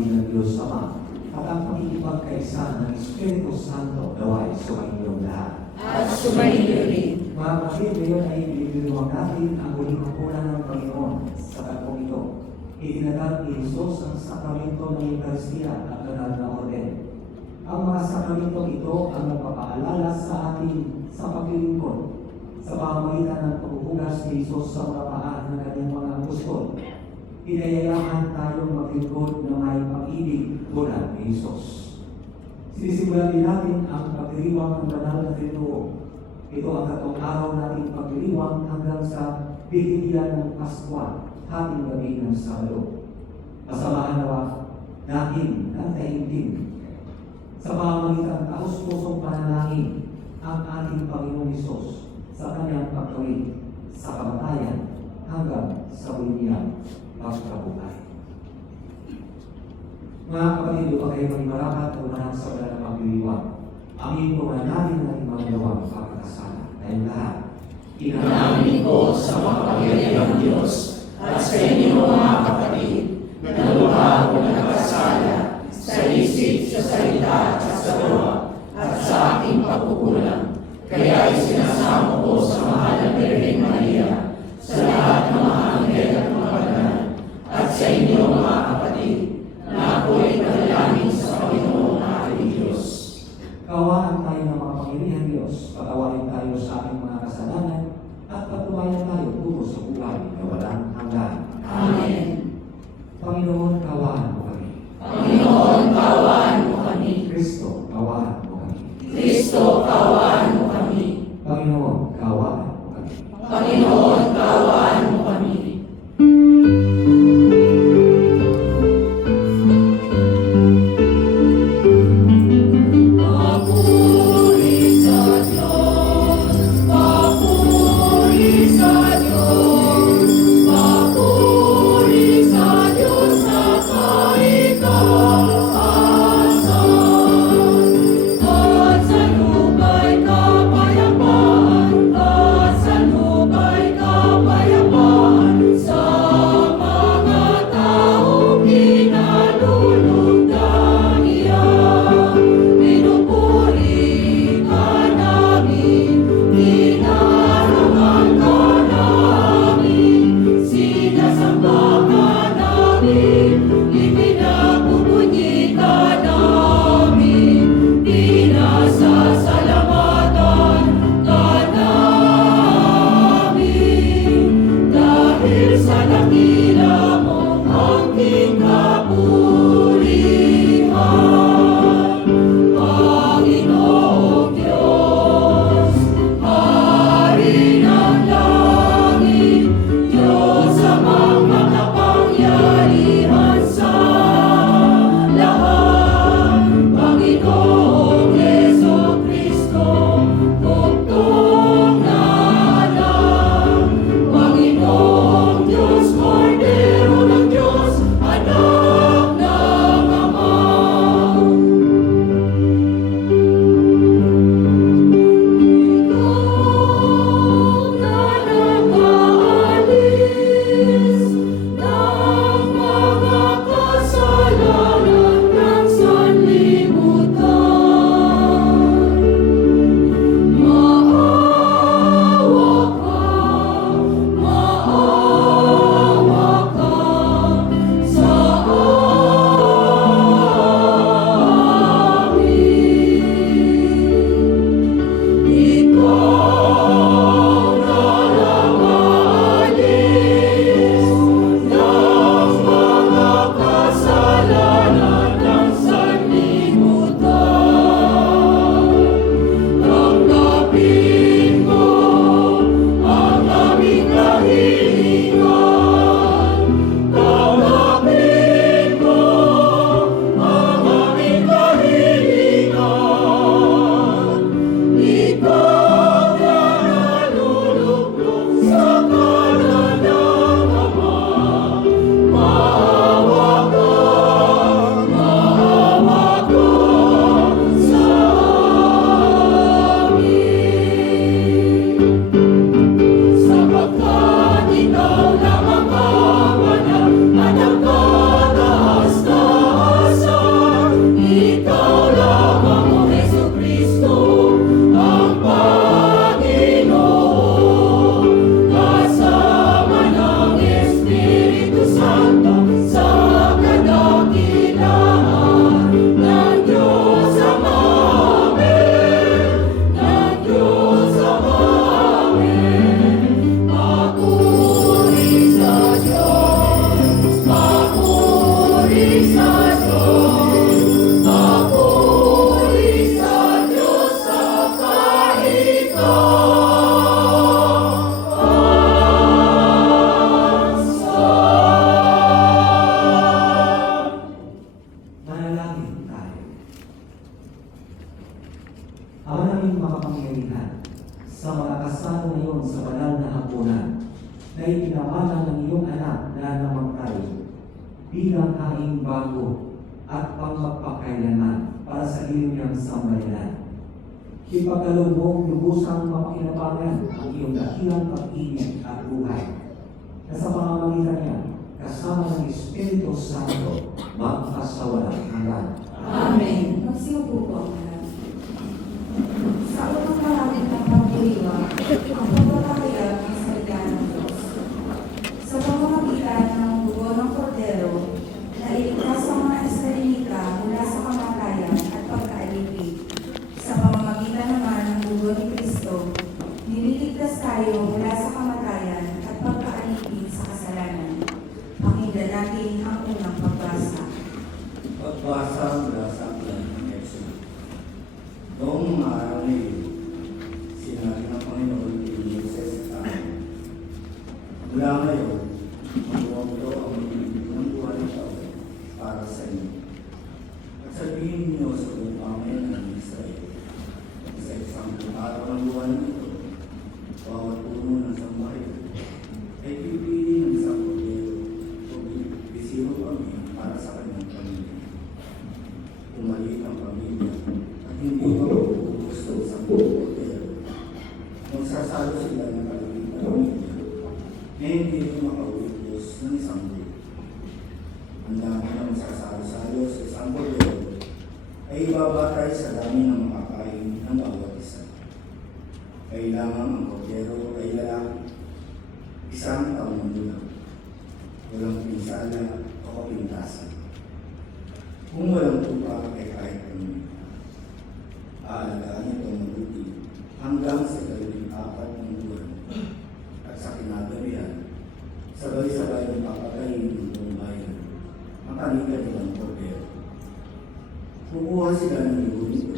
pag-ibig ng Diyos Ama at ang pakikipagkaisa ng Espiritu Santo naway sumainyo lahat. At sumainyo rin. Mga kapatid, ngayon ay ibibigawang natin ang huling kumpulan ng Panginoon sa tagpong ito. Itinatag ni Jesus ang sakramento ng Eucharistia at banal na orden. Ang mga sakramento ito ang nagpapaalala sa atin sa paglilingkod sa pamamagitan ng paghuhugas ni Jesus sa mga paa ng kanyang mga apostol. Pinayayaan tayong maglingkod na may pag-ibig tulad ni Jesus. Sinisimulan din natin ang pagdiriwang ng banal na Trinoo. Ito ang katong araw nating pagdiriwang hanggang sa bigyan ng Paskwa, hating gabi ng Sabado. Kasamahan nawa natin ng taimtim sa pamamagitan ng taos-pusong panalangin ang ating Panginoong Hesus sa kanyang pagkawid sa kamatayan hanggang sa bunyang pagkabuhay. Mga kapatid, upang kayo magmarapat o manang sa wala ng pagdiriwang, amin po na natin ang mga gawang pagkakasala. Dahil lahat, Inamin ko sa makapangyarihang Diyos at sa inyo mga kapatid na lubha ko na nagkasala sa isip, sa salita at sa gawa at sa aking pagkukulang. Kaya isinasamo ko sa mahal na Birheng Maria, sa lahat ng mga anghel at mga banal, at sa inyo mga kapatid, na ako'y panalangin sa Panginoong ating Diyos. kawaan tayo ng mga Panginoon Diyos, patawarin tayo sa ating mga kasalanan, at patuwayan tayo tungo sa buhay na walang hanggan. Amen. Panginoon, kawaan mo kami. Panginoon, kawaan mo kami. Kristo, kawaan mo kami. Kristo, kawaan mo kami. Panginoon, kawaan mo kami. Panginoon, kawaan mo kami. Papuri sa Diyos, papuri sa Diyos, papuri sa Diyos sa kaitaasan. At sa lupa'y kapayapaan, at sa lupa'y kapayapaan, sa mga taong kinalulugdan niya. Pinupuri ka namin, inarangan ka namin, sinasamba ka namin, ipinagbubunyi ka namin, pinasasalamatan ka namin, dahil sa dakila mong aking kapulihan. Panginoong Diyos, Hari ng langit, Diyos amang makapangyarihan sa lahat. Panginoong Jesucristo, bugtong na anak. Panginoong Diyos, Kordero ng Diyos, anak bilang haing bago at pangmagpakailanman para sa iyong niyang sambayanan. Ipagkaloob mong lubusang mapakinabangan ang iyong dakilang pag-ibig at buhay na sa pamamagitan niya kasama ng Espiritu Santo magpasawalang hanggan. Amen. Magsiupo po ang lahat. Sa unang maraming ng pagdiriwang, ang pagpapahayag ng salita ng Diyos. Sa pamamagitan ng dugo ng kordero na iligtas ang mga Israelita mula sa kamatayan at pagkaalipin. Sa pamamagitan naman ng dugo ni Kristo, nililigtas tayo mula sa kamatayan at pagkaalipin sa kasalanan. Pakinggan natin ang unang pagbasa. Pagbasa mula sa aklat ng Exodus. Noong mga araw na iyon, sinabi ng Panginoon kay Moises sa amin, mula ngayon, magbuwagdo ang magbibig ng buhay ng tao para sa inyo. At sabihin niyo sa buong pamayan ng Israel, sa isang araw ng buwan nito, bawat puno ng sambahayan ay pipili ng isang kordero o bisiro kami para sa kanyang pamilya. Umalik ang pamilya at hindi gusto sa kordero. Magsasalo sila ng kalawin na pamilya na hindi rin makautos ng isang buwan. Ang dami na magsasalo-salo sa isang kordero ay ibabatay sa dami ng makakain ng bawat isa. Kailangan ang kordero ay lalaki, isang taong gulang, walang pinsala o kapintasan. Kung walang tupa ay kahit kami, aalagaan ito mabuti hanggang sa 14 ng buwan. At sa kinagabihan, sabay-sabay ng papatayin ng buong bayan ang kanilang kordero. Kukuha sila ng dugo nito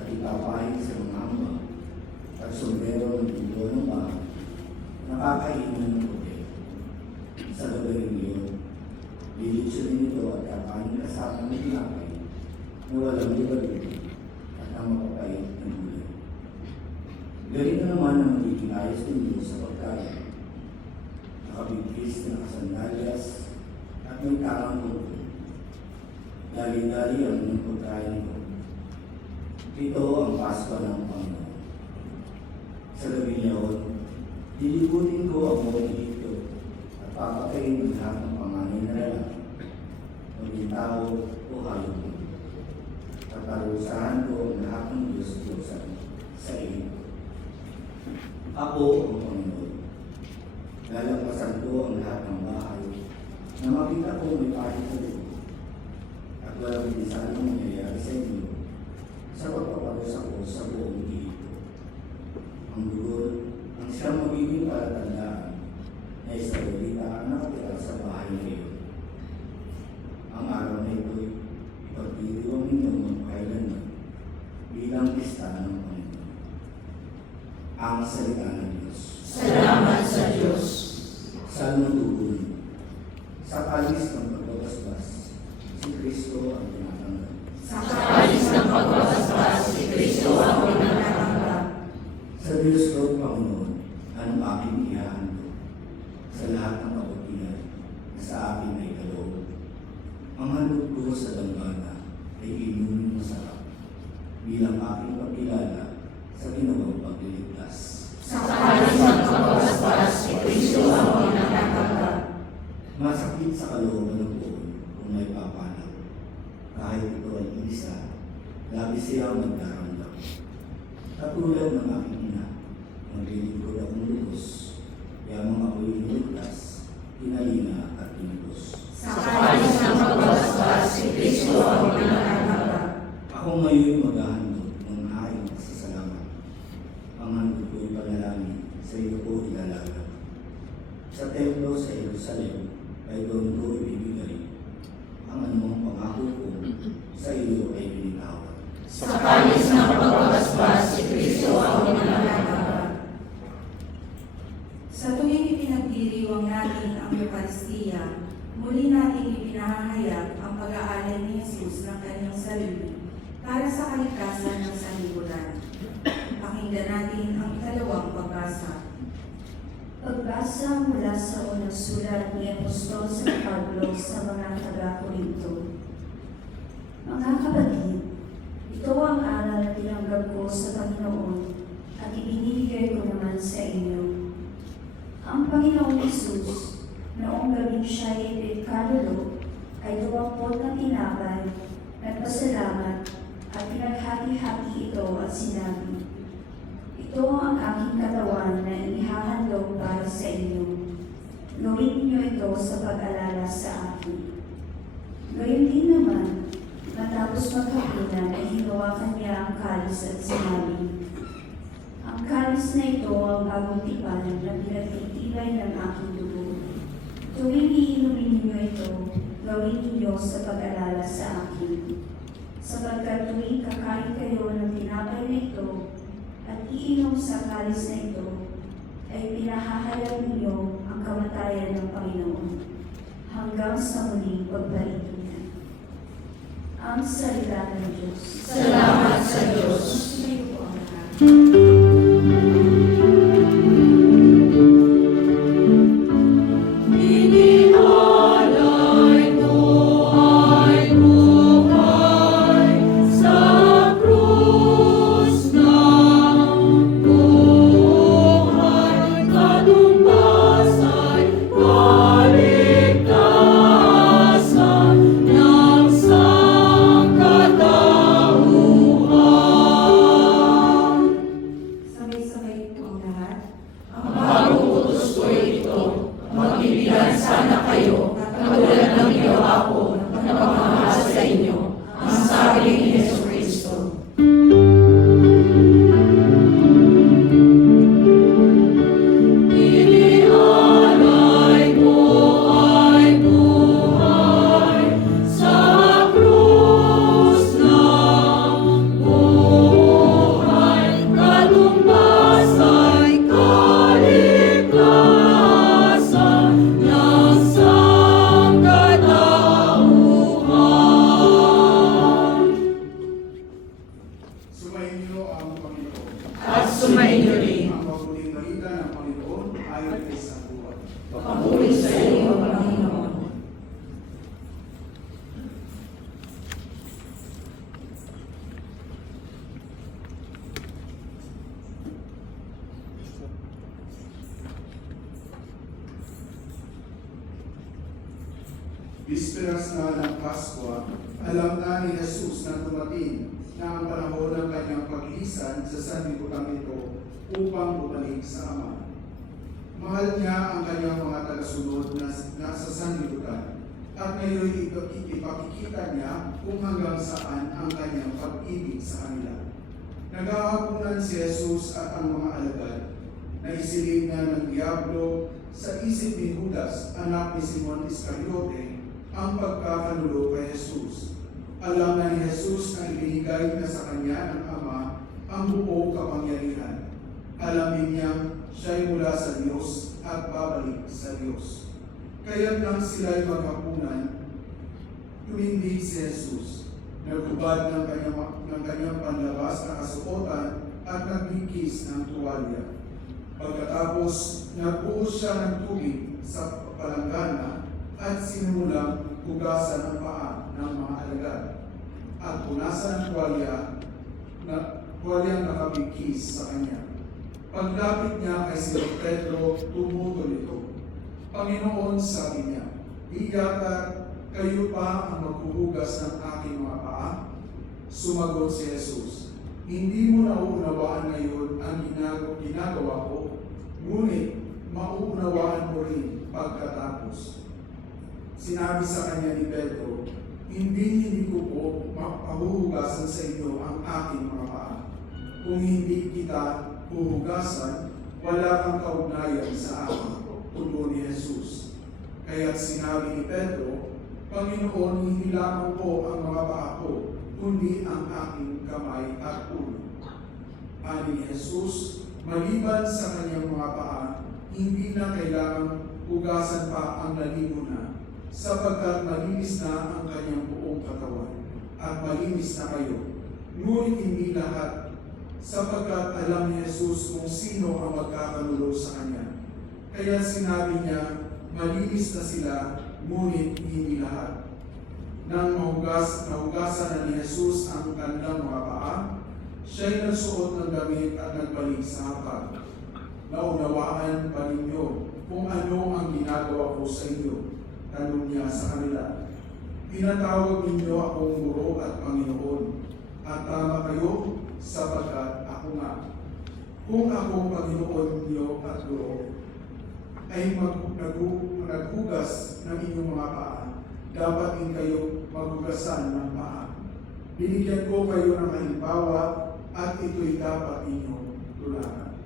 at ipapahid sa mga hamba at sombrero ng pinto ng bahay, nakakainan ng kordero. Sa gabing iyon, lilitsunin ito at kakanin kasama ng tinapay na walang libalibig at ang mapapait ng gulay. Ganito naman ang magiging ayos ninyo sa pagkain. Nakabigkis na nakasandalyas at may tangang tungkol. Dali-dali ang inyong pagkain ko. Ito ang Pasko ng Panginoon. Sa gabi niyon, lilibutin ko ang buong Egypto at papatayin ang lahat ng panganay na lalaki, maging tao o hayop mo. Tatarusahan ko ang lahat ng Diyos-Diyosan sa iyo. Ako ang Panginoon. Lalampasan ko ang lahat ng bahay na makita ko may pahit sa dugo. At walang bilisan ang mangyayari sa inyo sa pagpapalos ako sa buong Egypto. Ang dugo ang siyang magiging palatandaan na Israelita na nakatira sa bahay ngayon. Ang araw na ito'y ipagdiriwang ninyo magpakailanman bilang pista ng Panginoon. Ang salita ng Diyos. Salamat sa Diyos. Salmo 2. Sa kalis ng pagbabasbas, si Kristo ang tinatanggap. Sa Alis ng pagbabasbas, si Kristo ang pinanatanggap. Sa Diyos ko, Panginoon, anong aking ihahandog sa lahat ng kabutihan na sa akin ay kaloob. Ang handog ko sa dambana ay inumin masarap bilang aking pagkilala sa ginawang pagliligtas. Sa alis ng pagbabasbas, si Kristo ang pinanatanggap. Masakit sa kalooban ng buon kung may papanag. Kahit ito ay isa, labis siyang magdaramdam. Katulad ng aking ina, maglilingkod akong lubos, yamang ako'y niligtas, pinalina at pinubos. Sa alis ng pagbabasbas, si Kristo ang pinanatanggap. Ako ngayon maghahandog ng haing pasasalamat. Ang handog ko'y panalangin, sa iyo ko ilalagay. Sa templo sa Jerusalem, ay doon ko ibibigay. Ang anumang pangako ko, sa iyo ay binitawan. Sa alis ng pagbabasbas, si Kristo ang pinanatanggap. Sa tuwing ipinagdiriwang natin ang Eucharistia, muli natin ipinahahayag ang pag-aalay ni Jesus ng kanyang sarili para sa kaligtasan ng sanlibutan. Pakinggan natin ang ikalawang pagbasa. Pagbasa mula sa unang sulat ni Apostol San Pablo sa mga taga-Korinto. Mga kapatid, ito ang aral na tinanggap ko sa Panginoon at ibinibigay ko naman sa inyo. Ang Panginoong Hesus, noong gabing siya ay kaluluwa, ay 20 na tinapay, nagpasalamat, at pinaghati-hati ito at sinabi, "Ito ang aking katawan na inihahandog para sa inyo. Gawin niyo ito sa pag-alala sa akin." Gayon din naman, matapos maghapunan ay hinawakan niya ang kalis at sinabi, "Ang kalis na ito ang bagong tipan na pinagtitibay ng aking dugo. Tuwing iinumin niyo ito, gawin ninyo sa pag-alala sa akin. Sapagkat tuwing kakain kayo ng tinapay na ito at iinom sa kalis na ito, ay pinahahayag ninyo ang kamatayan ng Panginoon hanggang sa muling pagbalik niya." Ang salita ng Diyos. Salamat sa Diyos. Sumayo po ang lahat. Inialay mo ay buhay sa krus ng buhay, katumbas ay kaligtasan ng sangkatauhan. Sabay-sabay po ang lahat. Ang bagong utos ko ito, magbibigan sana kayo, katulad ng ginawa ko na pagmamahal sa inyo, ang sabi ni Yesu Kristo. Inialay mo ay buhay sa krus ng buhay, katumbas ay kaligtasan ng sangkatauhan. Sumainyo ang Panginoon. At sumainyo rin. Ang mabuting balita ng Panginoon ayon kay San Juan. Papuri sa iyo, Panginoon. Bisperas na ng Paskwa, alam na ni Jesus na dumating na ang panahon ng kanyang paglisan sa sanlibutan ito upang bumalik sa Ama. Mahal niya ang kanyang mga tagasunod na nasa sanlibutan at ngayon ipakikita niya kung hanggang saan ang kanyang pag-ibig sa kanila. Naghahapunan si Jesus at ang mga alagad na isilid na ng Diablo sa isip ni Judas, anak ni Simon Iscariote, ang pagkakanulo kay Jesus. Alam na ni Jesus na ibinigay na sa kanya ng Ama ang buong kapangyarihan. Alamin niyang siya'y mula sa Diyos at babalik sa Diyos. Kaya nang sila'y maghapunan, tumindig si Jesus. Naghubad ng kanyang panlabas na kasuotan at nagbingkis ng tuwalya. Pagkatapos, nagbuhos siya ng tubig sa palanggana at sinulang hugasan ang paa ng mga alagad at punasan ang tuwalyang nakabingkis sa kanya. Paglapit niya kay Simon Pedro, tumutol ito. "Panginoon," sabi niya, "di yata kayo pa ang maghuhugas ng aking mga paa?" Sumagot si Jesus, "Hindi mo nauunawaan ngayon ang ginagawa ko, ngunit mauunawaan mo rin pagkatapos." Sinabi sa kanya ni Pedro, hindi ko po mapahuhugasan sa inyo ang aking mga paa. Kung hindi kita huhugasan, wala kang kaugnayan sa akin," tugon ni Jesus. Kaya't sinabi ni Pedro, "Panginoon, hindi lamang po ang mga paa ko, kundi ang aking kamay at ulo." Ani ni Jesus, maliban sa kanyang mga paa, hindi na kailangang hugasan pa ang naligo na, sapagkat malinis na ang kanyang buong katawan, at malinis na kayo. Ngunit hindi lahat, sapagkat alam ni Jesus kung sino ang magkakanulo sa kanya. Kaya sinabi niya, malinis na sila, ngunit hindi lahat. Nang nahugasan na ni Jesus ang kanilang mga paa, siya'y nagsuot ng damit at nagbalik sa hapag. Naunawaan ba ninyo kung ano ang ginagawa ko sa inyo? Tanong niya sa kanila. Tinatawag ninyo akong guro at Panginoon, at tama kayo sapagkat ako nga. Kung akong Panginoon niyo at guro, ay naghugas ng inyong mga paa, dapat din kayo maghugasan ng paa. Binigyan ko kayo ng halimbawa at ito'y dapat inyong tularan.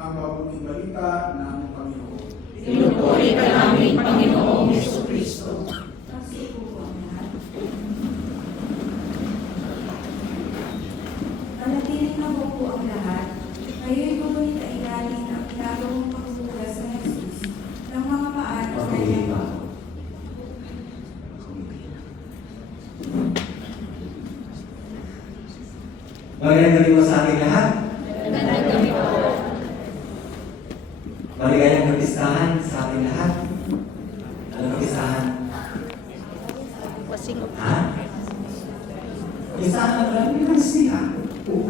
Ang mabuting balita ng Panginoon. Pinupuri ka namin, Panginoong Jesucristo. Pagsipo po ang lahat. Manatiling na po ang lahat. Kayo'y gugunit ay galing ang ginagawang paghuhugas ng Jesus ng mga paa ng kanyang mga. Magandang gabi po sa ating lahat. Maligayang kapistahan sa ating lahat. Ano kapistahan? Ha? Kapistahan ng maraming kapistahan.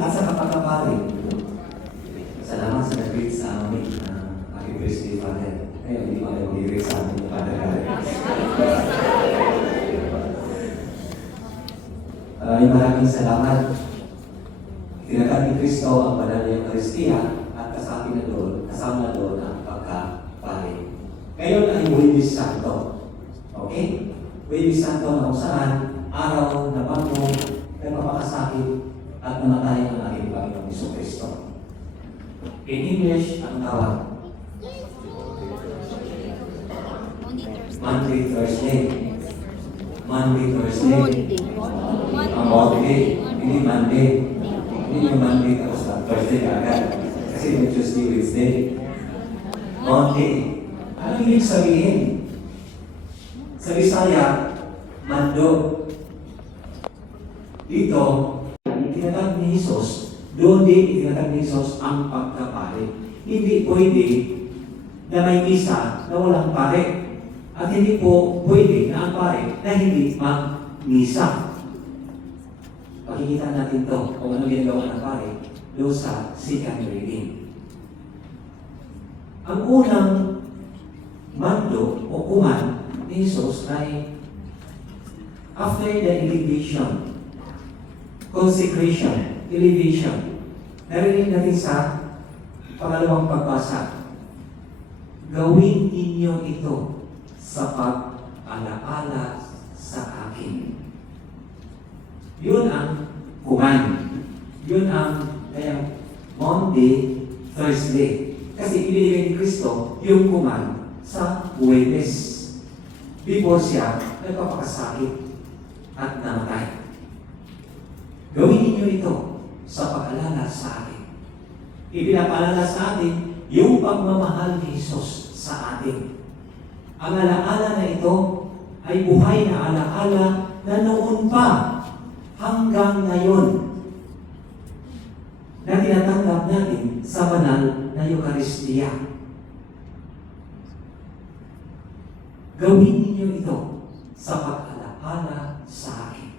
At sa kapagkapari. Salamat sa nag-greet sa amin. Happy birthday, Father. Kaya hindi pa kayo mag-greet sa amin yung Father Garrett. Maraming salamat. Tinatag ni Kristo ang banal na Eucharistia at kasama na doon ang pagkapari. Ngayon ay Huwebes Santo. Okay? Huwebes Santo na kung saan araw na bago nagpapakasakit at namatay ang ating Panginoong Jesucristo. In English, ang tawag Monday, Thursday. Monday, Thursday. Ang Monday, hindi Monday. Hindi yung Monday tapos na Thursday agad. Kasi yung Tuesday, Wednesday. Monday. Ano ibig sabihin? Sa Bisaya, Mando. Dito, itinatag ni Jesus, doon din itinatag ni Jesus ang pagkapare. Hindi pwede na may misa na walang pare. At hindi po pwede na ang pare na hindi mag-misa. Pakikita natin to kung ano ginagawa ng pare doon sa second reading. Ang unang mando o kuman ni Jesus ay after the elevation, consecration, elevation. Narinig natin sa pangalawang pagbasa. Gawin ninyo ito sa pag-alaala sa akin. Yun ang kuman. Yun ang kaya Monday, Thursday. Kasi ibinigay ni Kristo yung kuman sa Huwebes. Before siya nagpapakasakit at namatay. Gawin ninyo ito sa pag-alala sa akin. Ipinapaalala sa atin yung pagmamahal ni Jesus sa atin. Ang alaala na ito ay buhay na alaala na noon pa hanggang ngayon na tinatanggap natin sa banal na Eucharistia. Gawin ninyo ito sa pag-alaala sa akin.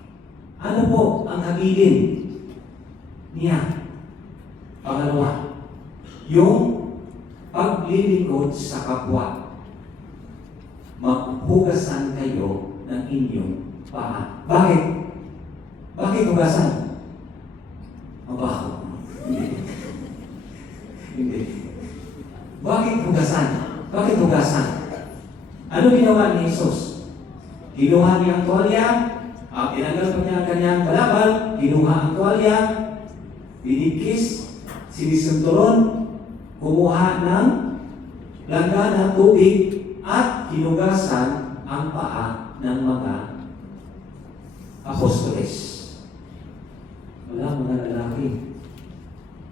Ano po ang habilin niya? Pangalawa, yung paglilingkod sa kapwa. Maghugasan kayo ng inyong paa. Bakit? Bakit hugasan? Mabaho. Hindi. Bakit hugasan? Bakit hugasan? Ano ginawa ni Jesus? Kinuha niya ang tuwalya, tinanggal pa niya ang kanyang balabal, kinuha ang tuwalya, dinigkis, sinisunturon, kumuha ng langga ng tubig, at hinugasan ang paa ng mga apostoles. Wala mga lalaki.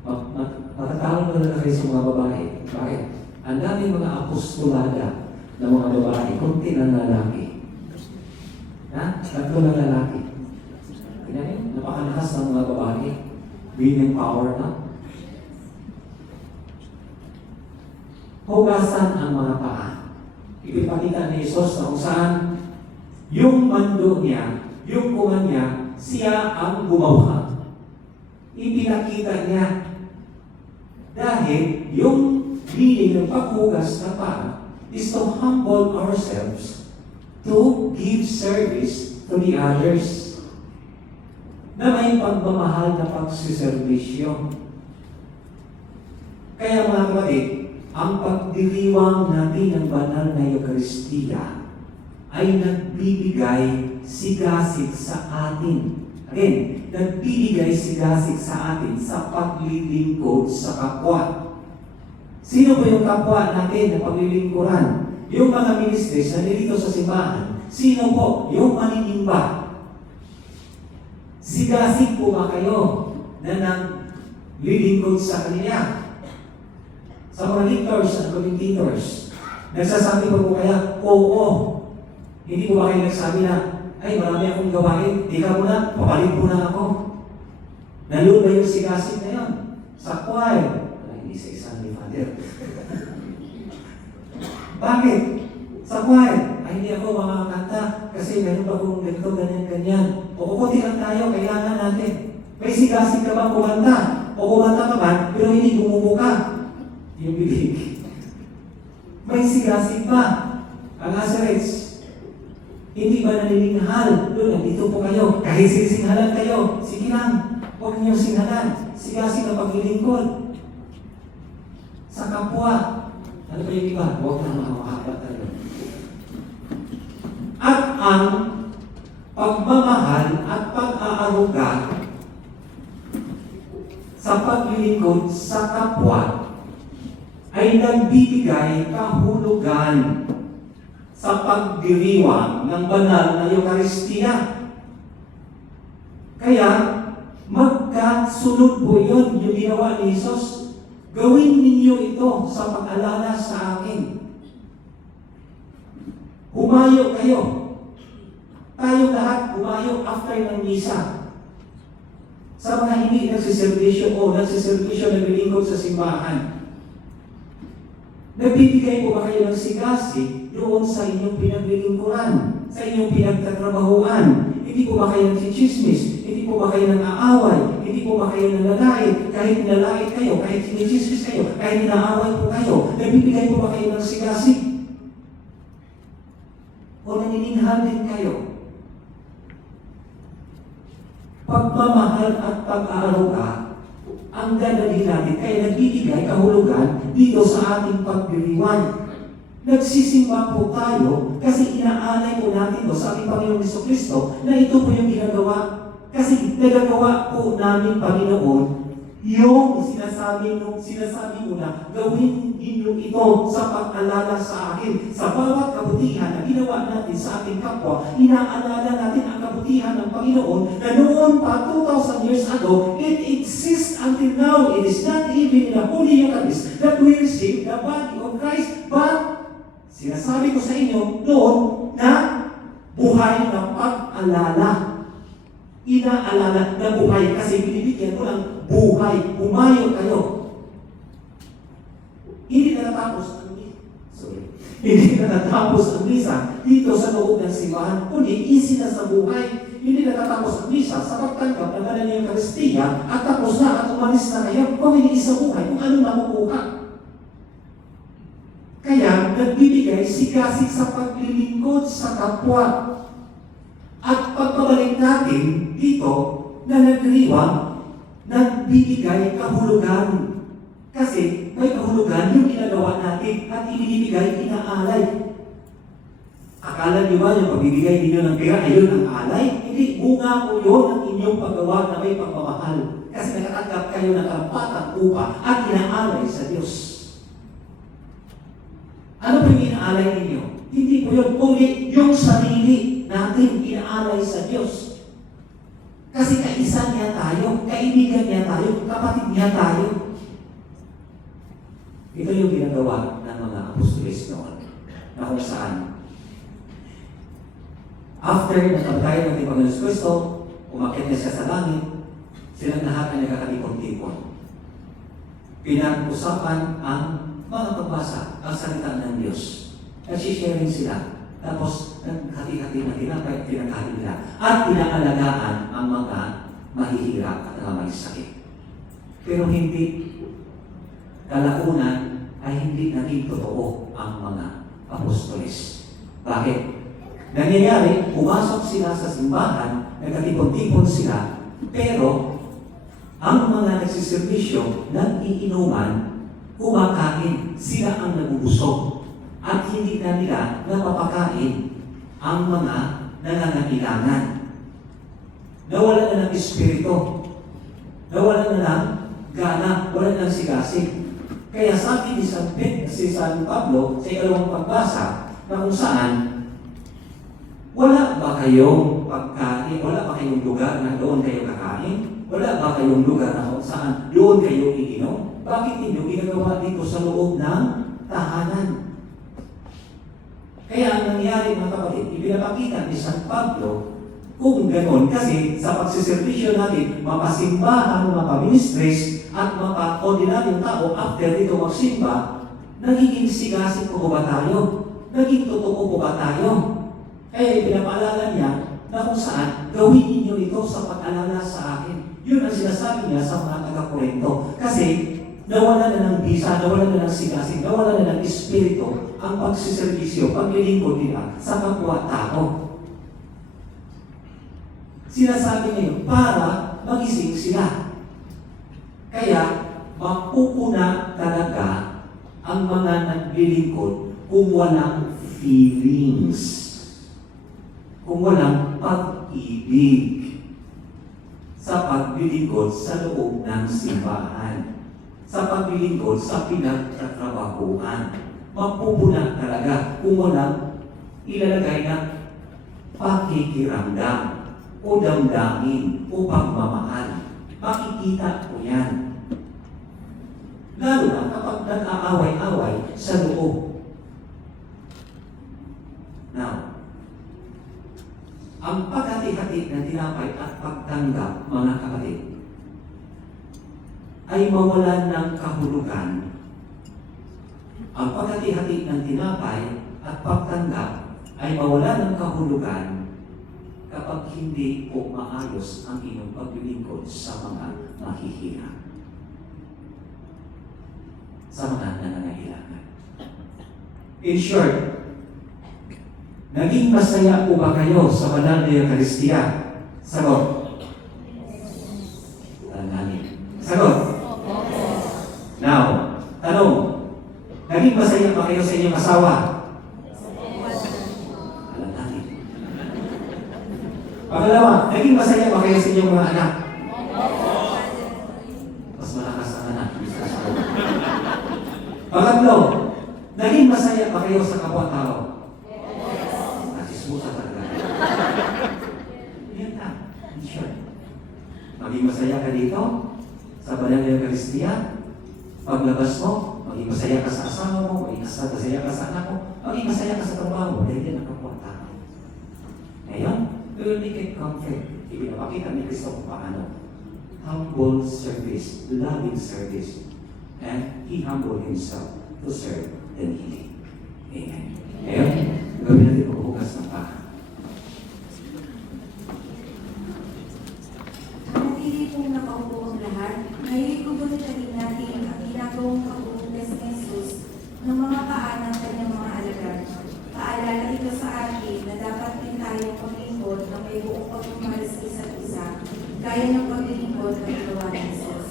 Matatawag na lalaki sa mga babae. Bakit? Ang daming mga apostolada ng mga babae, kunti ng lalaki. Tatlo ng lalaki. Kaya napakalakas ng mga babae. Women power na. hugasan ang mga paa. Ipinapakita ni Jesus na kung saan yung mando niya, yung kuman niya, siya ang gumawa. Ipinakita niya dahil yung meaning ng paghugas ng paa is to humble ourselves to give service to the others na may pagmamahal na pagsiservisyo. Kaya mga kapatid, ang pagdiriwang natin ng banal na Eucharistia ay nagbibigay sigasig sa atin. Again, nagbibigay sigasig sa atin sa paglilingkod sa kapwa. Sino ba yung kapwa natin na paglilingkuran? Yung mga ministers na nilito sa simbahan. Sino po? Yung maninimba. Sigasig po ba kayo na naglilingkod sa kanila? Sa mga lectors at commentators, nagsasabi pa po kaya, oo. Hindi po ba kayo nagsabi na, ay marami akong gawain, di ka muna, papalit po na ako. Naloon ba yung sigasig na yun? Sa choir. Ay, hindi sa isang ni Father. Bakit? Sa choir. Ay, hindi ako makakanta kasi meron pa kong ganito, ganyan. O kukunti lang tayo, kailangan natin. May sigasig ka bang kumanta? O kumanta ka man, pero hindi bumubo ka. Yung bibig. May sigasig pa. Ang Nazareth. Hindi ba nanininghal? Doon, nandito po kayo. Kahit sinisinghalan kayo, sige lang. Huwag niyong singhalan. Sigasig na paglilingkod. Sa kapwa. Ano ba yung iba? Huwag na makakaba tayo. At ang pagmamahal at pag-aaruga sa paglilingkod sa kapwa ay nagbibigay kahulugan sa pagdiriwang ng banal na Eucharistia. Kaya, magkasunod po yun yung ginawa ni Jesus. Gawin ninyo ito sa pag-alala sa akin. Humayo kayo. Tayo lahat humayo after ng misa. Sa mga hindi nagsiservisyo o nagsiservisyo naglilingkod sa simbahan, nagbibigay po ba kayo ng sigasig doon sa inyong pinaglilingkuran, sa inyong pinagtatrabahuan? Hindi po ba kayo nagsichismis? Hindi po ba kayo nang-aaway? Hindi po ba kayo nalalait? Kahit nilalait kayo, kahit sinichismis kayo, kahit ninaaway po kayo, nagbibigay po ba kayo ng sigasig? O nanininghal din kayo? Pagmamahal at pag-aaruga ang dadalhin natin, kaya nagbibigay kahulugan dito sa ating pagdiriwang. Nagsisimba po tayo kasi inaalay po natin to sa ating Panginoong Jesucristo na ito po yung ginagawa. Kasi nagagawa po namin, Panginoon, yung sinasabi mo na gawin ninyo ito sa pag-alala sa akin. Sa bawat kabutihan na ginawa natin sa ating kapwa, inaalala natin ang kabutihan ng Panginoon na noon pa 2,000 years ago, it exists until now. It is not even in the Holy Eucharist that we receive the body of Christ. But, sinasabi ko sa inyo noon na buhay ng pag-alala. Inaalala na buhay kasi binibigyan ko ng buhay. Humayo kayo. Hindi natatapos ang misa dito sa loob ng simbahan, kundi easy na sa buhay. Hindi natatapos ang misa sa pagtanggap ng banal na Eucharistia at tapos na at umalis na kayo kung hindi sa buhay, kung ano makukuha. Kaya nagbibigay sigasig sa paglilingkod sa kapwa. At pagpabalik natin dito na nagriwang, nagbibigay kahulugan. Kasi may kahulugan yung ginagawa natin at ibinibigay, inaalay. Akala niyo ba yung pagbibigay ninyo ng pera ay yun ang alay? Hindi, bunga po yun ang inyong paggawa na may pagmamahal. Kasi nakatanggap kayo ng karapatang upa at inaalay sa Diyos. Ano po yung inaalay ninyo? Hindi po yun, kundi yung sarili natin inaalay sa Diyos. Kasi kaisa niya tayo, kaibigan niya tayo, kapatid niya tayo. Ito yung ginagawa ng mga apostoles noon, na kung saan after nakamatayan ng ating Panginoon Kristo, umakyat niya siya sa langit, silang lahat ay nagkakatipon-tipon. Pinag-usapan ang mga pagbasa ang salita ng Diyos. Nagsisharing sila. Tapos, naghati-hati na tinapay at pinakain nila. At pinaalagaan ang mga mahihirap at mga may sakit. Pero hindi, kalaunan ay hindi naging totoo ang mga apostoles. Bakit? Nangyayari, pumasok sila sa simbahan, nagkatipon-tipon sila, pero ang mga nagsiservisyo, nag-iinuman, kumakain, sila ang nabubusog. At hindi na nila napapakain ang mga nangangailangan. Nawala na ng espiritu. Nawala na ng gana. Wala na ng sigasig. Kaya sabi ni San Pablo sa ikalawang pagbasa na kung saan wala ba kayong pagkain, wala ba kayong lugar na doon kayo kakain? Wala ba kayong lugar na kung saan doon kayo iinom? Bakit ninyo ginagawa dito sa loob ng tahanan? Kaya ang nangyari mga kapatid, ipinapakita ni San Pablo kung gano'n kasi sa pagsiservisyo natin, mapasimbahan, mapaministres at mapa-ordinaryong tao after dito magsimba, nagiging sigasig po ba tayo? Naging totoo po ba tayo? Kaya ipinapaalala niya na kung saan gawin ninyo ito sa pag-alala sa akin. Yun ang sinasabi niya sa mga taga-Korinto. Kasi nawala na ng bisa, nawala na ng sigasig, nawala na ng espiritu ang pagsiservisyo, paglilingkod nila sa kapwa-tao. Sinasabi niya yun para magising sila. Kaya mapupuna talaga ang mga naglilingkod kung walang feelings, kung walang pag-ibig sa paglilingkod sa loob ng simbahan, sa paglilingkod sa pinagtatrabahuan. Mapupuna talaga kung walang ilalagay na pakikiramdam o damdamin o pagmamahal. Makikita po yan. Lalo na kapag nag-aaway-away sa loob. Now, ang paghati-hati ng tinapay at pagtanggap, mga kapatid, ay mawalan ng kahulugan. Ang paghati-hati ng tinapay at pagtanggap ay mawalan ng kahulugan kapag hindi po maayos ang inyong paglilingkod sa mga mahihirap, sa mga nangangailangan. In short, naging masaya po ba kayo sa banal na Eucharistia? Sagot. Sagot. Now, tanong, naging masaya ba kayo sa inyong asawa? Alam natin. Pangalawa, naging masaya ba kayo sa inyong mga anak? Mas malakas ang anak. Pangatlo, naging masaya ba kayo sa kapwa-tao? Nasismusa talaga. Yan na. Sure. Maging masaya ka dito sa banal na Eucharistia. Paglabas mo, maging masaya ka sa asawa mo, maging masaya ka sa anak mo, maging masaya ka sa trabaho mo, dahil yan ang kapwa-tao. Ngayon, will make it comfort. Ipinapakita ni Cristo kung paano. Humble service, loving service. And He humbled Himself to serve the needy. Amen. Ngayon, gawin natin pagbukas ng paa. Manatili pong nakaupo ang lahat. Ngayon kubunutin natin ang ginagawang pagbubukas ni Jesus ng mga paa ng kanyang mga alagad. Paalala ito sa atin na dapat din tayong maglingkod na may buong pagmamahal sa isa't isa, gaya ng paglilingkod na ginawa ni Jesus.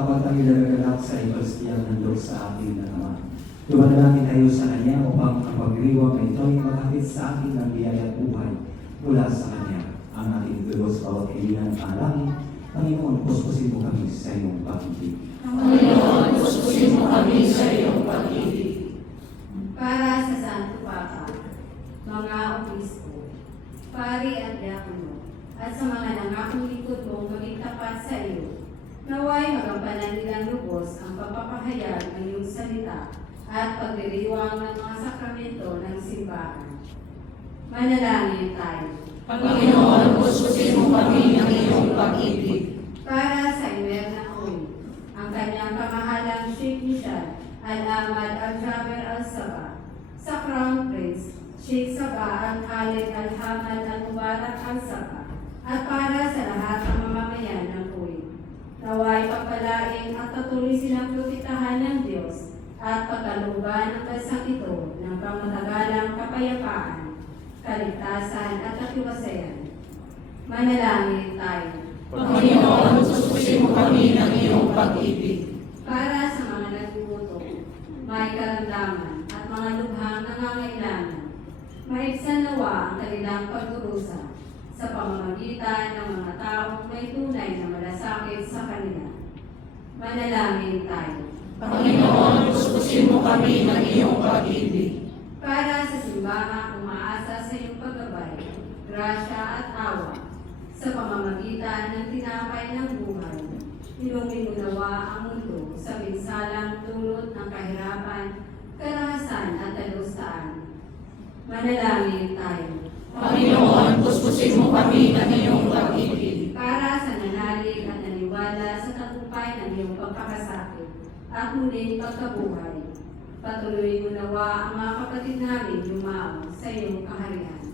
habang tayo nagaganap sa Eukaristiya ng Diyos sa atin na Ama. Dumanalangin tayo sa Kanya upang ang pagdiriwang na ito ay maghatid sa atin ng biyaya at buhay mula sa Kanya. Ang ating Diyos, bawat kailangan ng panalangin, Panginoon, puspusin mo kami sa iyong pag-ibig. Panginoon, puspusin mo kami sa iyong pag-ibig. Para sa Santo Papa, mga obispo, pari at diakono, at sa mga nangakong lingkod mong maging tapat sa iyo, naway magampanan nilang lubos ang pagpapahayag ng iyong salita at pagdiriwang ng mga sakramento ng simbahan. Manalangin tayo. Panginoon, puspusin mo kami ng iyong pag-ibig. Para sa Imerna Aoy, ang kanyang kamahalang Sheikh Nishad Al-Ahmad Al-Jaber Al-Sabah, sa Crown Prince Sheikh Sabah Al-Khalid Al-Hamad Al-Mubarak Al-Sabah, at para sa lahat ng mamamayan ng Kuwait. Naway pagpalain at patuloy silang protektahan ng Diyos at pagkalooban ng bansang ito ng pangmatagalang kapayapaan, kaligtasan at katiwasayan. Manalangin tayo. Panginoon, puspusin mo kami ng iyong pag-ibig. Para sa mga nagugutom, may karamdaman at mga lubhang nangangailangan, maibsan nawa ang kanilang pagdurusa sa pamamagitan ng mga taong may tunay na malasakit sa kanila. Manalangin tayo. Panginoon, puspusin mo kami ng iyong pag-ibig. Para sa simbahang umaasa sa iyong paggabay, grasya at awa, sa pamamagitan ng tinapay ng buhay, ilumin mo nawa ang mundo sa minsalang dulot ng kahirapan, karahasan at kalustaan. Manalangin tayo. Panginoon, puspusin mo kami ng iyong pag-ibig. Para sa nanalig at naniwala sa tagumpay ng iyong pagkakasakit at muling pagkabuhay, patuloy mo nawa ang mga kapatid namin lumao sa iyong kaharian.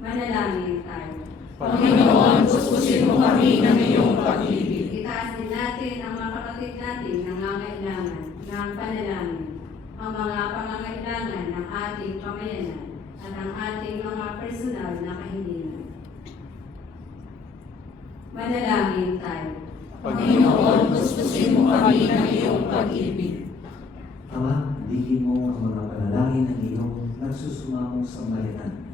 Manalangin tayo. Panginoon, puspusin mo kami ng iyong pag-ibig. Itaas din natin ang mga kapatid natin nangangailangan ng panalangin, ang mga pangangailangan ng ating pamayanan at ang ating mga personal na kahilingan. Manalangin tayo. Panginoon, puspusin mo kami ng iyong pag-ibig. Ama, digin mo ang mga panalangin ng iyong nagsusumamo sa bayanan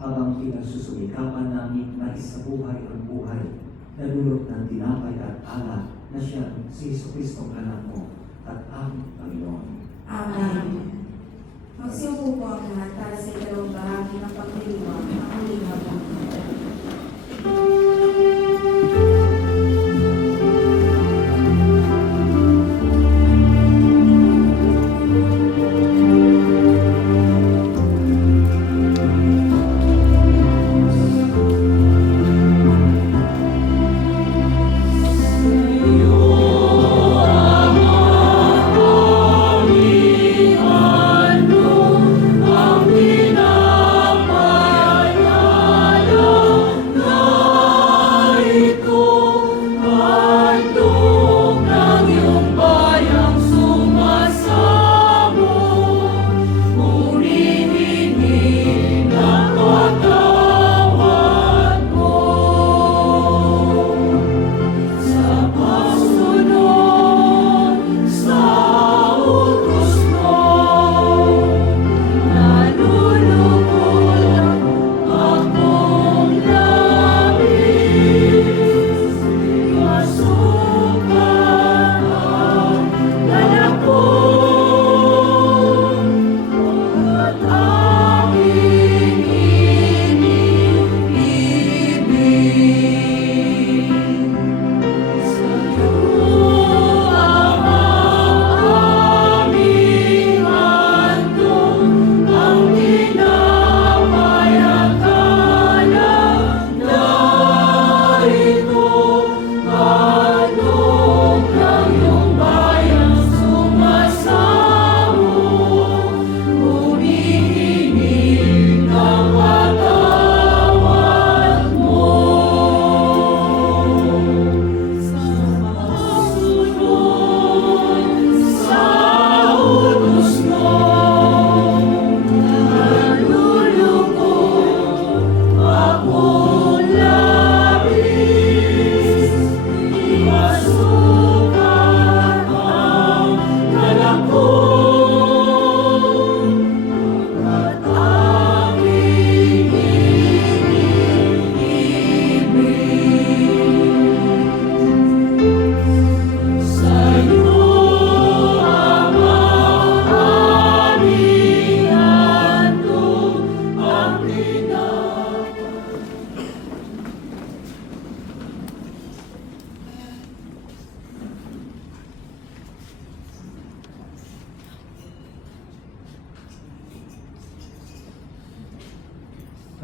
habang pinagsusumikapan namin na isabuhay ang buhay na dulot ng tinapay at alak na siya si Jesucristo anak mo at aming Panginoon. Amen. Magsiupo po ang lahat para sa ikalawang bahagi ng pagdiriwang ng huling habang. Ang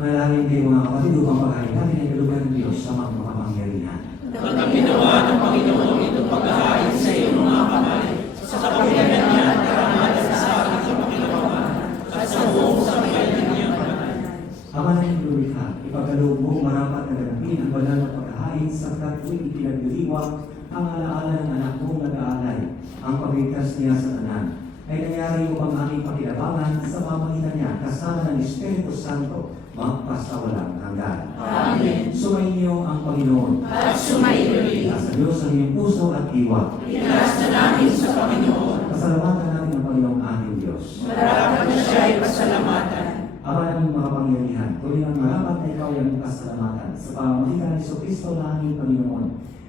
Manalangin kayo mga kapatid upang paghain natin ay kalugan ng Diyos sa mga makapangyarihan. Kapag ginawa ng Panginoon itong paghahain sa iyong mga kamay, sa kapangyarihan niya at karamahan sa aking kapakinabangan, at sa buong sambayanan niya. Ama na lumikha, ipagkaloob mo marapat na ganapin ang banal na paghahain sapagkat tuwing ipinagdiriwang ang alaala ng anak mong nag-aalay, ang pagligtas niya sa tanan, ay nangyari upang aming pakinabangan sa pamagitan niya kasama ng Espiritu Santo magpasawalang hanggan. Amen. Sumainyo ang Panginoon. At sumayo rin. Sa Diyos ang iyong puso at diwa. Itaas na namin sa Panginoon. Pasalamatan natin ang Panginoong ating Diyos. Marapat na siya ay pasalamatan. Ama naming makapangyarihan, tuloy ang marapat na ikaw ay aming pasalamatan sa pamamagitan ni Kristo na aming Panginoon.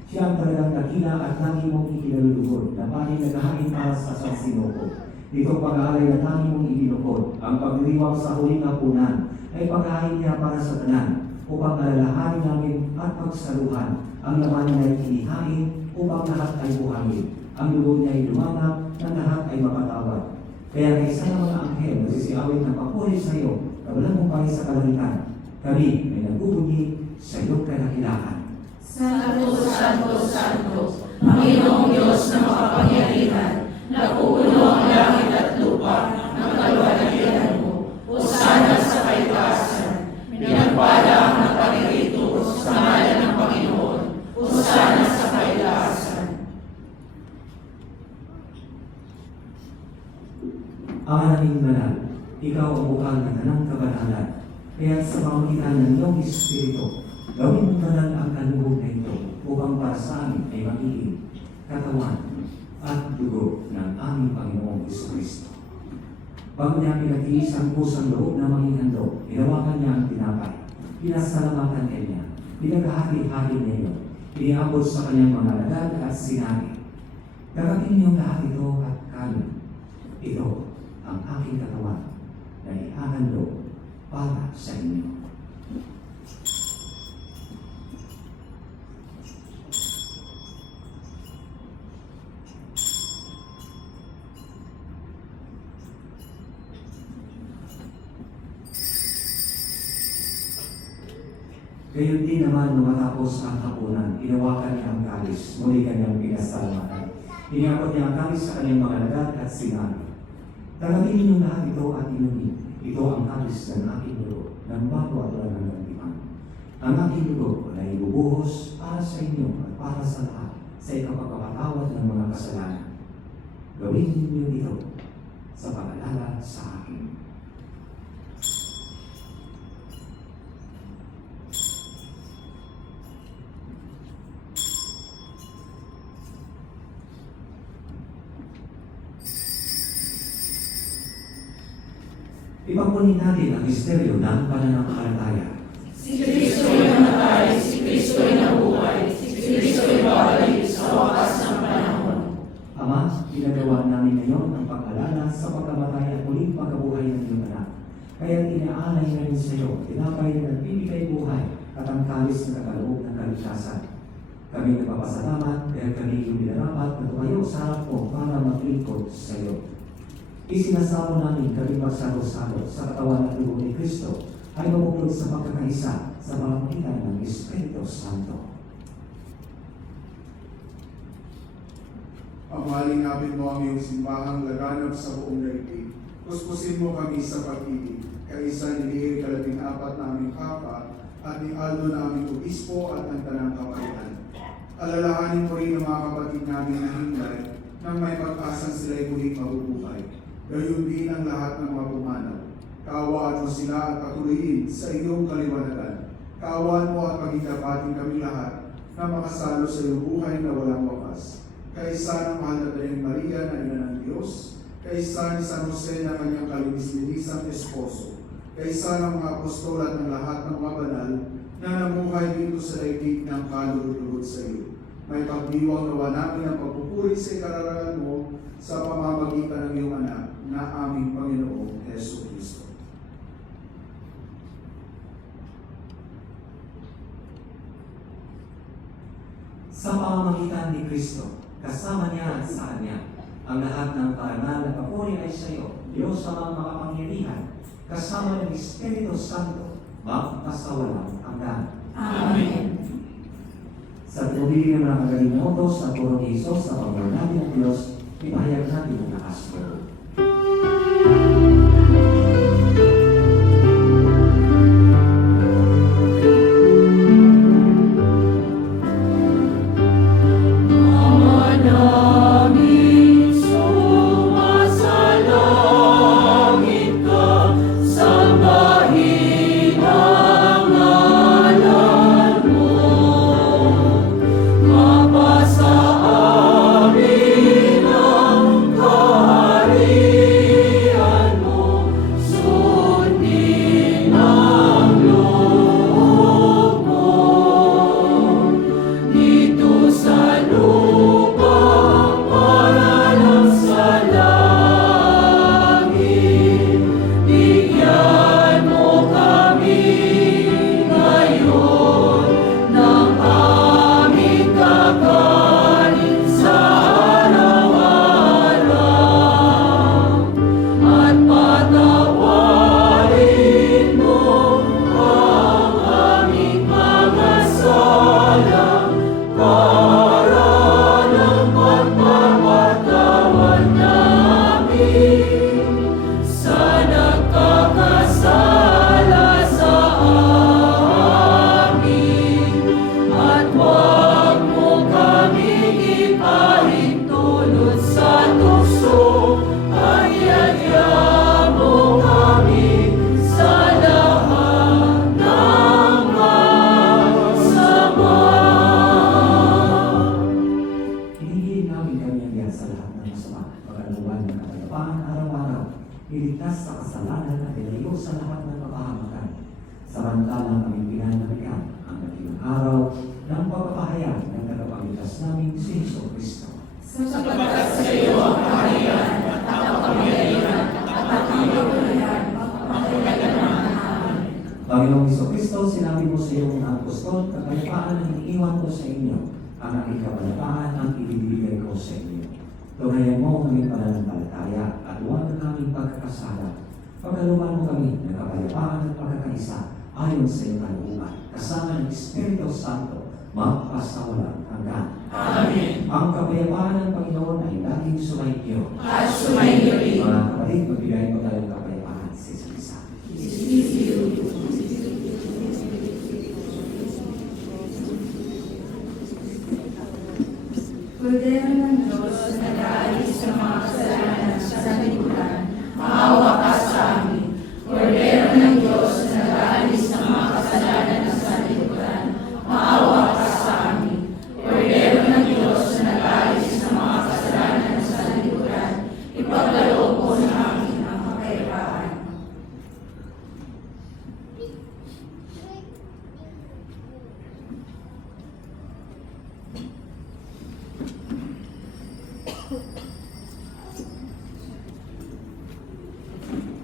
Siya ang talagang dakila at lagi mong ikinalulugod na paling naghahain para sa Sansinuko. Dito pag-aalay na lagi mong ibinukod, ang pagdiriwang sa huling hapunan ay paghahain niya para sa tanan upang alalahanin namin at pagsaluhan. Ang laman niya ay inihain upang lahat ay buhangin. Ang dugo niya ay lumanap na lahat ay mapatawad. Kaya kaysa ng mga anghel na sisiawit ng papuri sa iyo na walang kumpay sa kalangitan, kami ay nagbubugi sa iyong kadakilaan. Santo, Santo, Santo, Panginoong Diyos na makapangyarihan, napupuno ang langit at lupa ng kaluwalhatian mo. Hosana sa kaitaasan, pinagpala ang naparirito sa ngalan ng Panginoon. Hosana sa kaitaasan. Ama naming banal, ikaw ang bukal ng tanang kabanalan. Kaya sa pamagitan ng iyong Espiritu, gawin mo banal ang kaluhog na ito upang para sa amin ay magiging katawan at dugo ng aming Panginoong Jesucristo. Bago niya pinagtiis ang pusang loob na maging handog, hinawakan niya ang tinapay, pinasalamatan niya, pinaghahati-hati niya yun, iniabot sa kanyang mga alagad at sinabi, "Kakainin niyong lahat ito at kanin. Ito ang aking katawan na ihahandog para sa inyo." Gayon din naman nung matapos ang hapunan, inawakan niya ang kalis, muli kanyang pinasalamatan. Iniabot niya ang kalis sa kanyang mga alagad at sinabi, "Tanggapin niyo lahat ito at inumin. Ito ang kalis ng aking dugo, ng bago at walang gantihan. Ang aking dugo ay ibubuhos para sa inyo at para sa lahat sa ikapagpapatawad ng mga kasalanan. Gawin niyo ito sa pag-alala sa akin." Ipagpunin natin ang misteryo ng pananampalataya. Si Kristo'y namatay, si Kristo'y nabuhay, si Kristo'y babalik sa wakas ng panahon. Ama, ginagawa namin ngayon ang pag-alala sa pagkamatay at muling pagkabuhay ng iyong anak. Kaya inaalay namin sa iyo, tinapay na nagbibigay buhay at ang kalis na kakaloob ng kaligtasan. Kami nagpapasalamat dahil kami yung minarapat na tumayo sa harap mo para maglingkod sa iyo. Isinasamo namin kami magsalo-salo sa katawan at dugo ni Kristo ay mabuklod sa pagkakaisa sa pamamagitan ng Espiritu Santo. Pamahalin namin mo ang iyong simbahang laganap sa buong daigdig. Kuskusin mo kami sa pag-ibig, kaisa ni Leir 14 naming Papa at ni Aldo naming Obispo at ng Tanang Kapaitan. Alalahanin mo rin ang mga kapatid namin na himlay nang may pag-asang sila'y muling mabubuhay. Gayon din ang lahat ng mga pumanaw. Kaawaan mo sila at patuloyin sa iyong kaliwanagan. Kaawaan mo at pagkikapating kami lahat na makasalo sa iyong buhay na walang wakas. Kaisa ng mahal na Daling Maria na ina ng Diyos, kaisa ni San Jose na kanyang kalinis-linisang esposo, kaisa ng mga apostol at ng lahat ng mga banal na namuhay dito sa daigdig ng kalulugod sa iyo. May pagdiwang nawa namin ang pagpupuri sa ikararangan mo sa pamamagitan ng iyong anak na aming Panginoong Heso Kristo. Sa pamamagitan ni Kristo, kasama niya at sa Kanya, ang lahat ng parangal at papuri ay sa iyo, Diyos Amang makapangyarihan, kasama ng Espiritu Santo, magpasawalang hanggan. Amen. Sa pinubili ng mga kagaling utos sa puro ni Isos sa pamamagitan natin ng Diyos, ipahayag natin ang lakas ko. Ama namin, sumasalangit ka, sambahin ang ngalan mo. Mapasa amin ang kaharian mo, sundin ang loob mo. Dito sa lupa para lang sa langit, bigyan mo kami ngayon ng aming kakanin sa araw-araw, at patawarin mo ang aming mga sala para ng pagpapatawad namin sa nagkakasala sa amin. At huwag mo kaming ipahintulot sa tukso, kayaya mo kami sa lahat ng masama. Hinihingin namin kami ang yan sa lahat ng masama, pagkaluan ng kapayapaan araw-araw, iligtas sa kasalanan at ilayo sa lahat ng kapahamakan. Samantalang kami pinananabikan ang dakilang araw ng pagpapahayag ng tagapagligtas namin si Hesus Kristo. Sapagkat sa iyo ang kaharian at ang kapangyarihan at ang kapangyarihan magpapahalagan. Amen. Panginoong Hesus Kristo, sinabi mo sa iyong mga apostol, kapayapaan ang iniiwan ko sa inyo, ang aking kapayapaan ang ibibigay ko sa inyo. Tunghayan mo ang aming pananampalataya at huwag na aming pagkakasala. Pagkaluman mo kami ng kapayapaan at pagkakaisa ayon sa iyong kalooban, kasama ng Espiritu Santo, magpasawalang hanggan. Amen. Ang kapayapaan ng Panginoon ay laging sumainyo. At sumainyo rin. Mga kapatid, magbigay mo tayo ng kapayapaan sa isa't isa. Kordero ng Diyos na nag-aalis sa mga kasalanan sa sanlibutan, Maawa ka sa amin. Kordero ng Diyos na nag-aalis ng mga kasalanan ng sanlibutan, maawa ka sa amin. Kordero ng Diyos na nag-aalis ng mga kasalanan ng sanlibutan, ipagkaloob mo sa amin ang kapayapaan.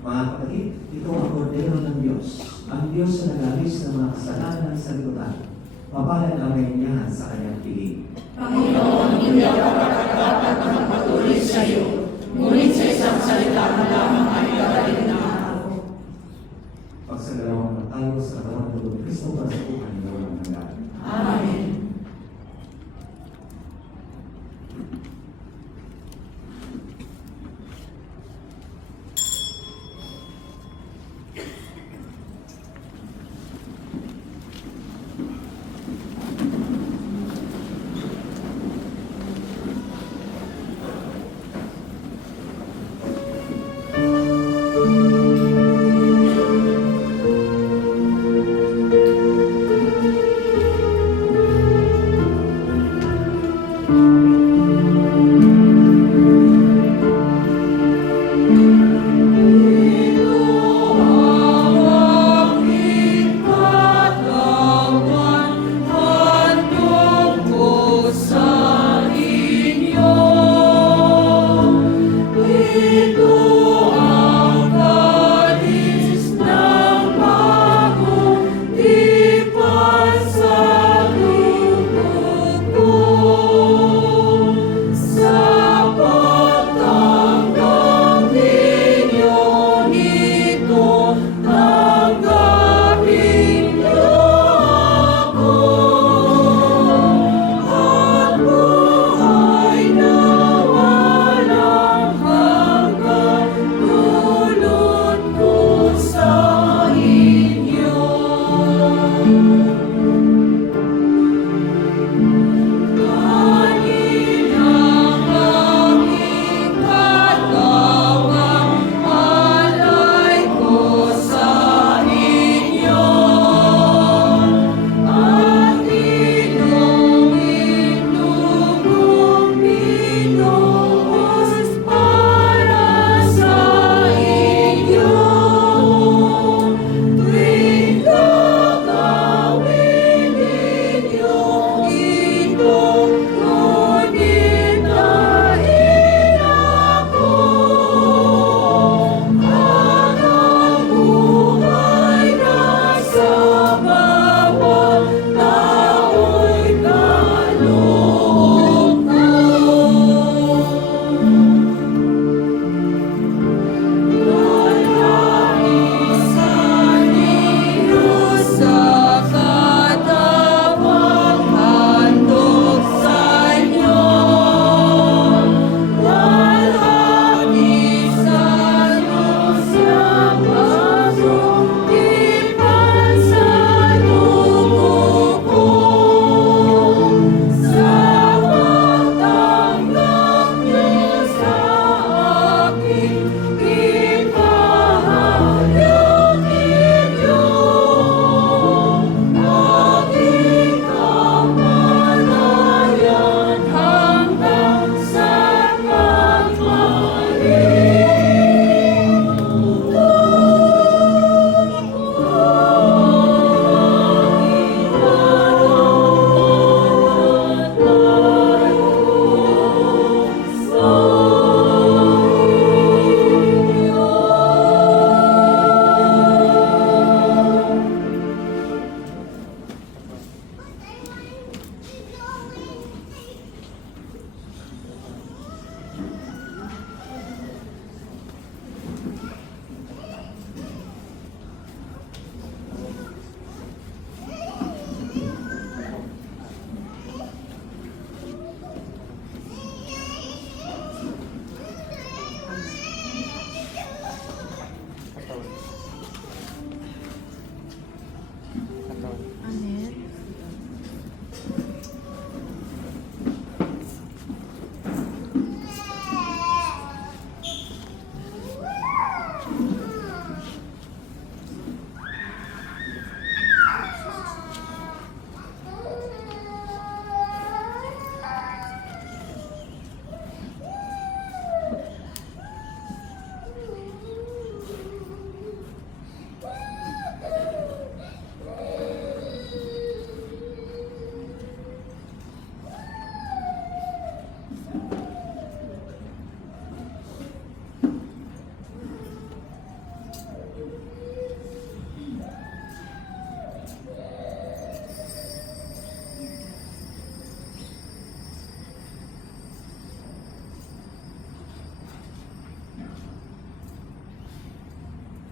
Mga kapatid, ito ang kordero ng Diyos, ang Diyos na nag-alis ng mga kasalanan ng sanlibutan. Mapalad ang kainyahan sa kanyang piling. Panginoon, hindi ako karapat na magpatuloy sa iyo, ngunit sa isang salita mo lamang ay gagaling na ako. Pagsagalawan na tayo sa katawan ng Lord Kristo para sa buhay ng walang hanggan. Amen.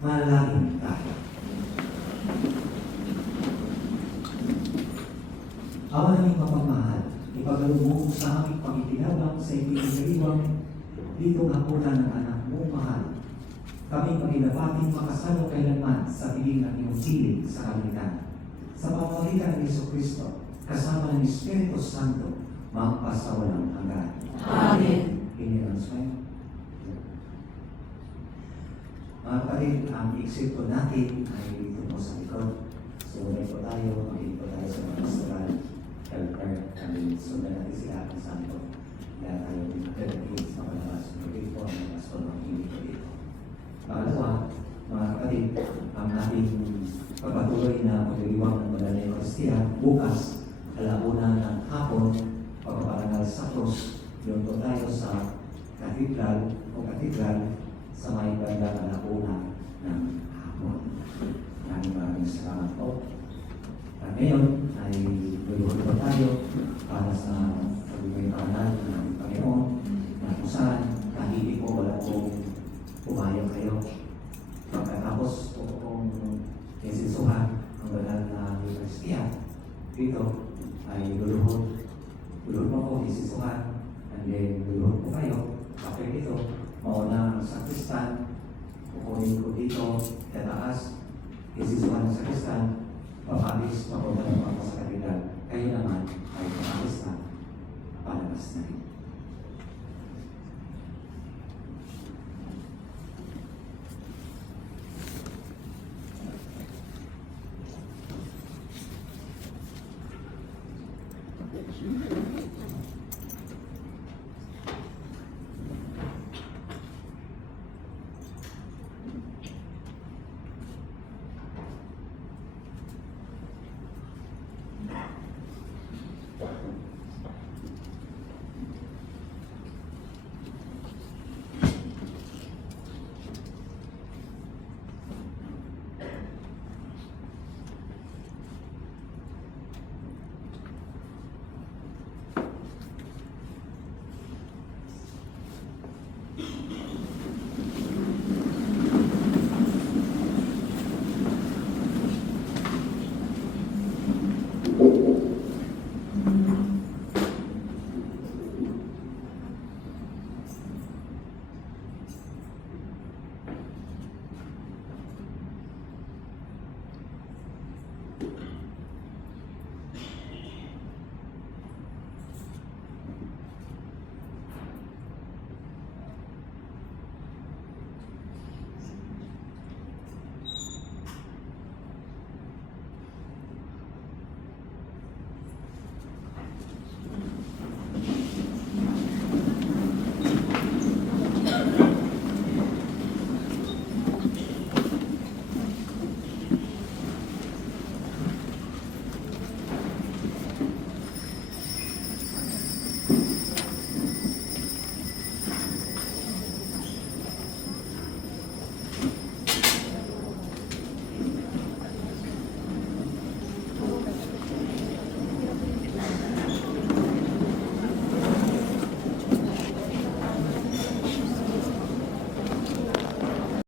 Manalangin tayo. Ama naming mapagmahal, ipagkaloob mo sa aming pagkikinabang sa ipinagdiriwang dito hapunan ng anak mo mahal. Kami pagkinabating makasalo kailanman sa piling ng iyong silig sa kalitan. Sa pamamagitan ng Jesucristo, kasama ng Espiritu Santo, magpasawalang hanggan. Amen. Inilands mo. Mga kapatid, ang eksito natin ay dito po sa likod. So, may po tayo, makinig po tayo sa mga pastoral helper. Kami sundan natin sila ang santo. Kaya tayo pinag-relate sa palabas. Makinig po ang mga pastor ng hindi ko dito. Pangalawa, mga kapatid, ang ating pagpatuloy na pagliliwang ng Banal na Eucharistia bukas, alauna ng hapon, pagpaparangal sa krus, yun po tayo sa katedral sa may bandang alauna ng hapon. Maraming salamat po. At ngayon ay luluhod po tayo para sa pagbibigay pangalan ng Panginoon na kung saan kahit po wala pong pumayo kayo. Pagkatapos po kung isisuhan ang banal na Eucharistia, dito ay luluhod mo po isisuhan, and then luluhod po kayo. After dito, mauna ang sakristan, kukunin ko dito, tataas, isisuhan ng sakristan, papabis, papunta naman ako sa katedral. Kayo naman,